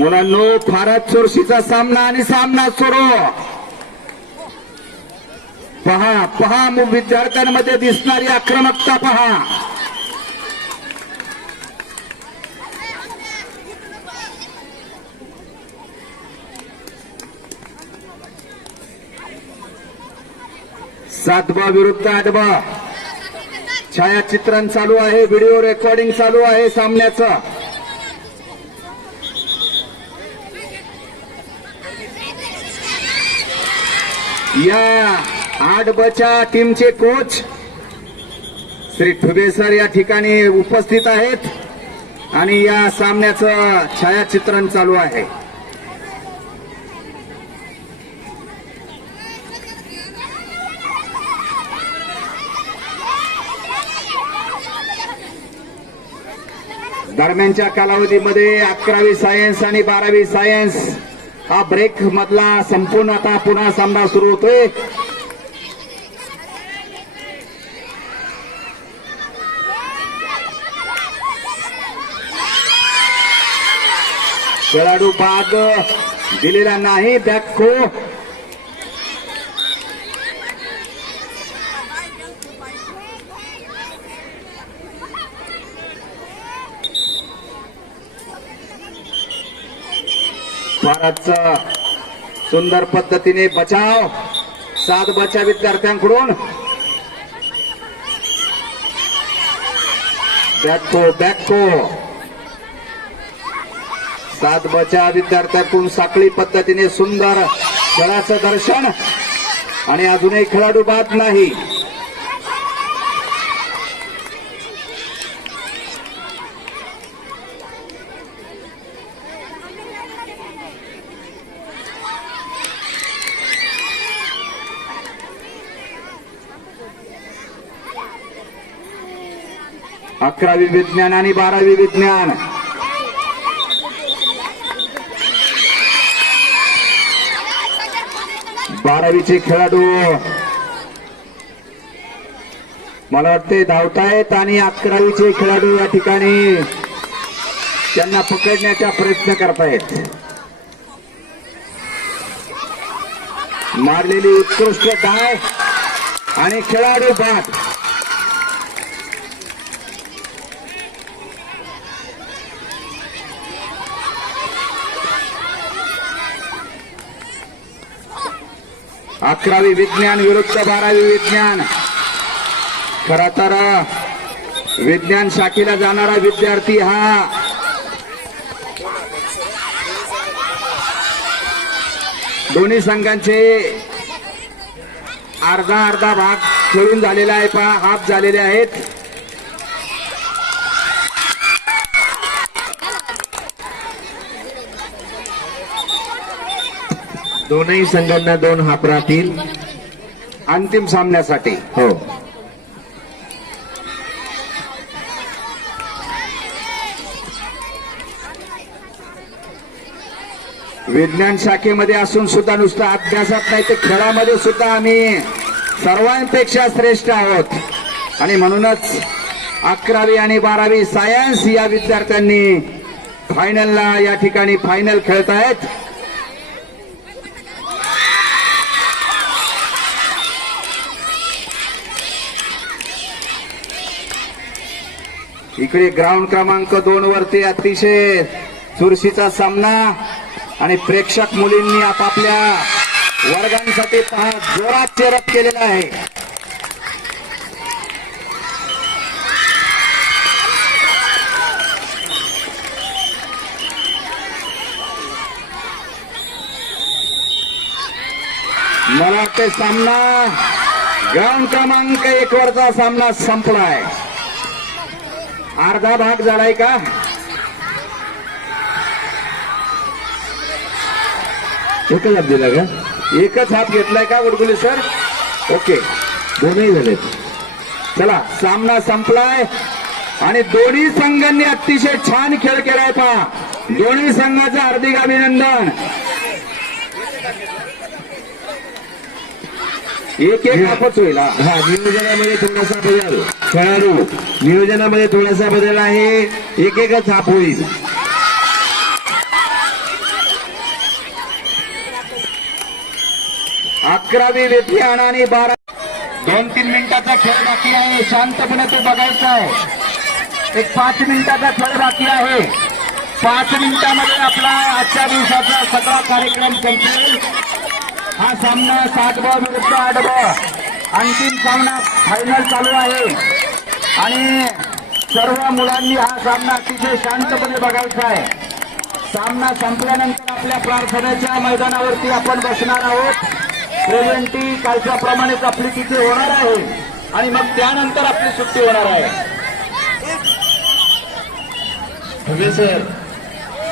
मुलांनो फारच चुरशीचा सामना आणि सामना सुरू. पहा पहा विद्यार्थ्यांमध्ये दिसणारी आक्रमकता पहा. सातवा विरुद्ध आठवा. छायाचित्रण चालू आहे, व्हिडिओ रेकॉर्डिंग चालू आहे सामन्याचं. या 8बच्या टीमचे कोच श्री ठुबे सर या ठिकाणी उपस्थित आहेत आणि या सामन्याचं छायाचित्रण चालू आहे. दरम्यानच्या कालावधीमध्ये 11वी सायन्स आणि 12वी सायन्स हा ब्रेक मधला संपूर्ण आता पुन्हा सामना सुरू होतोय. खेळाडू बाद दिलेला नाही. बॅकको फारच सुंदर पद्धतीने बचाव 7बच्या विद्यार्थ्यांकडून. बॅकको 7बच्या विद्यार्थ्यांकडून साखळी पद्धतीने सुंदर खेळाचं दर्शन आणि अजूनही खेळाडू बाद नाही. अकरावी विज्ञान आणि 12वी विज्ञान. बारावीचे खेळाडू मला वाटते धावतायत आणि 11वीचे खेळाडू या ठिकाणी त्यांना पकडण्याचा प्रयत्न करतायत. मारलेली उत्कृष्ट डाय आणि खेळाडू बाद. अकरावी विज्ञान विरुद्ध 12वी विज्ञान. खरा तर विज्ञान शाखेला जाणारा विद्यार्थी हा दोन्ही संघांचे अर्धा भाग खेळून झालेला आहे. पहा हाफ झालेले आहेत. दोनही संघांना 2 हाफ राहतील अंतिम सामन्यासाठी. हो. विज्ञान शाखेमध्ये असून सुद्धा नुसतं अभ्यासात नाही तर खेळामध्ये सुद्धा आम्ही सर्वांपेक्षा श्रेष्ठ आहोत आणि म्हणूनच 11वी आणि 12वी सायन्स या विद्यार्थ्यांनी फायनलला या ठिकाणी फायनल खेळत आहेत. इकडे ग्राउंड क्रमांक 2 वरती अतिशय चुरशीचा सामना आणि प्रेक्षक मुलींनी आपापल्या वर्गांसाठी पहा जोरात चेरत केलेला आहे. मला वाटते सामना ग्राउंड क्रमांक 1 वरचा सामना संपलाय. अर्धा भाग झालाय का? एकच हाफ दिला का? एकच हाफ घेतलाय का गुडगुले सर? ओके, दोनही झाले. चला सामना संपलाय आणि दोन्ही संघांनी अतिशय छान खेळ केलाय. पहा दोन्ही संघाचं हार्दिक अभिनंदन. एक हाफच होईल. हा, नियोजनामध्ये थोडासा बदल. खेळाडू नियोजनामध्ये थोडासा बदल आहे. एकच हाफ होईल. 11वी विज्ञान आणि 12 2-3 मिनिटाचा खेळ बाकी आहे. शांतपणे तो बघायचा आहे. एक 5 मिनिटाचा खेळ बाकी आहे. 5 मिनिटामध्ये आपला आजच्या दिवसाचा सगळा कार्यक्रम संपेल. हा सामना 7 बॉल विरुद्ध 8 बॉल अंतिम सामना फायनल चालू आहे आणि सर्व मुलांनी हा सामना अतिशय शांतपणे बघायचा आहे. सामना संपल्यानंतर आपल्या प्रार्थनेच्या मैदानावरती आपण बसणार आहोत. प्रेझेंटी कालच्या प्रमाणेच आपली तिथे होणार आहे आणि मग त्यानंतर आपली सुट्टी होणार आहे. सर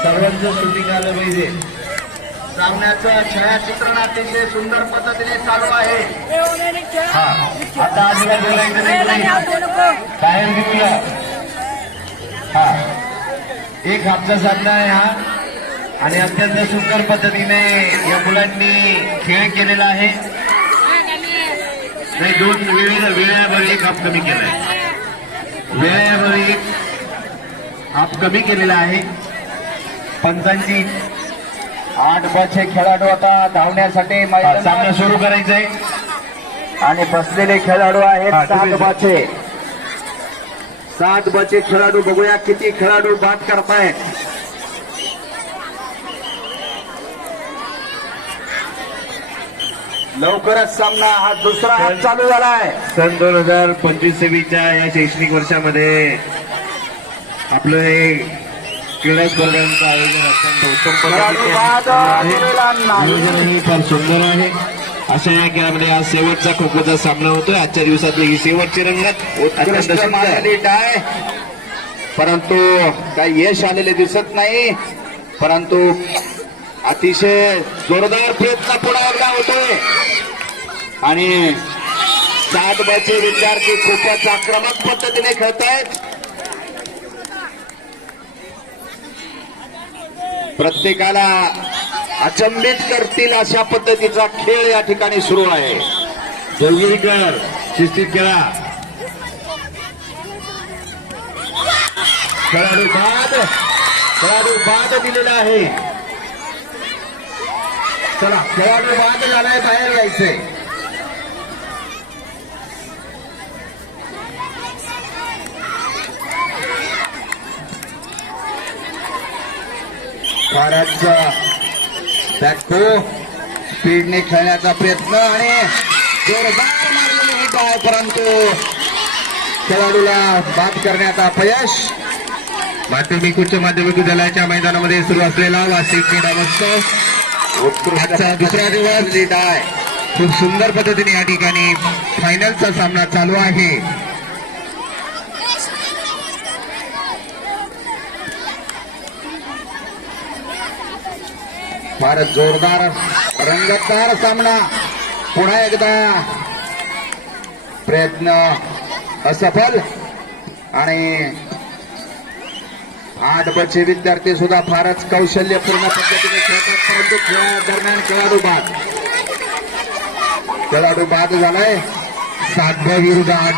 सर्वांचं शूटिंग आलं पाहिजे. सामन्याचं छायाचित्रण अतिशय सुंदर पद्धतीने चालू आहे. आता आजूला बोलायचं नाही, बाहेर घेऊया. हा एक हापचा सामना आहे हा आणि अत्यंत सुंदर पद्धतीने या मुलांनी खेळ केलेला आहे. नाही 2 वेळेवर एक हाप कमी केलाय. वेळेवर एक हाप कमी केलेला आहे. पंचांची 8 बचे खेळाडू आता धावण्यासाठी मैदानात सामना सुरू करायचा आहे आणि बसलेले खेळाडू आहेत. हा, 7 बचे 7 बचे खेळाडू. बघूया किती खेळाडू बाद करतायत. लवकरच सामना हा दुसरा हात चालू झाला आहे. सन 2025-26च्या या शैक्षणिक वर्षामध्ये आपलं हे क्रीडा स्पर्धांचं आयोजन अत्यंत उत्तम खेळाडू बाद पद्धतीने दिलेला नाही. नियोजनही फार सुंदर आहे. अशा या खेळामध्ये आज शेवटचा खो खोचा सामना होतोय. आजच्या दिवसातली ही शेवटची रंगत अत्यंत उत्कृष्ट सुंदर. मारलेली डाय, परंतु काही यश आलेले दिसत नाही. परंतु अतिशय जोरदार प्रयत्न पुन्हा एकदा होतोय आणि 7 बचे विद्यार्थी खूपच आक्रमक पद्धतीने खेळतायत. प्रत्येकाला अचंबित करतील अशा पद्धतीचा खेळ या ठिकाणी सुरू आहे. देवगिरीकर शिस्तीत खेळा. खेळाडू बाद दिलेला आहे. चला खेळाडू बाद झालाय, बाहेर यायचंय. फारच बॅको स्पीडने खेळण्याचा प्रयत्न आणि जोरदार मारलेली ही डाय, परंतु खेळाडूला बाद करण्यात अपयश. माध्यमिक उच्च माध्यमिक विद्यालयाच्या मैदानामध्ये सुरू असलेला वार्षिक क्रीडा महोत्सव आजचा दुसरा दिवस. डाय खूप सुंदर पद्धतीने या ठिकाणी फायनलचा सामना चालू आहे. फारच जोरदार रंगतदार सामना. पुन्हा एकदा प्रयत्न असफल आणि 8 बचे विद्यार्थी सुद्धा फारच कौशल्यपूर्ण पद्धतीने खेळतात, परंतु खेळादरम्यान खेळाडू बाद झालाय. 7 विरुद्ध 8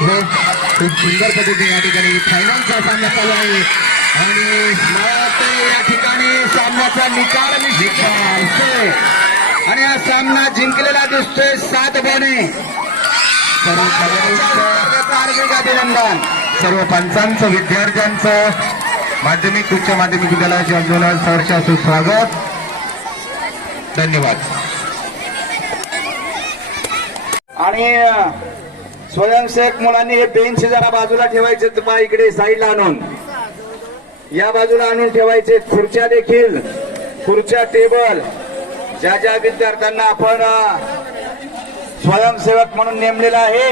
खूप सुंदर पद्धतीने या ठिकाणी फायनलचा सामना चालू आहे आणि मला वाटतं या ठिकाणी सामन्याचा निकाल दिसतोय आणि हा सामना जिंकलेला दिसतोय 7 बने. हार्दिक अभिनंदन. सर्व पंचांचं, विद्यार्थ्यांचं, माध्यमिक उच्च माध्यमिक विद्यालयाचे आंदोलन सहर्ष सुस्वागत. धन्यवाद. आणि स्वयंसेवक मुलांनी हे बेंच जरा बाजूला ठेवायचे, बा इकडे साईडला आणून या बाजूला आणून ठेवायचे. खुर्च्या देखील, खुर्च्या टेबल ज्या ज्या विद्यार्थ्यांना आपण स्वयंसेवक म्हणून नेमलेला आहे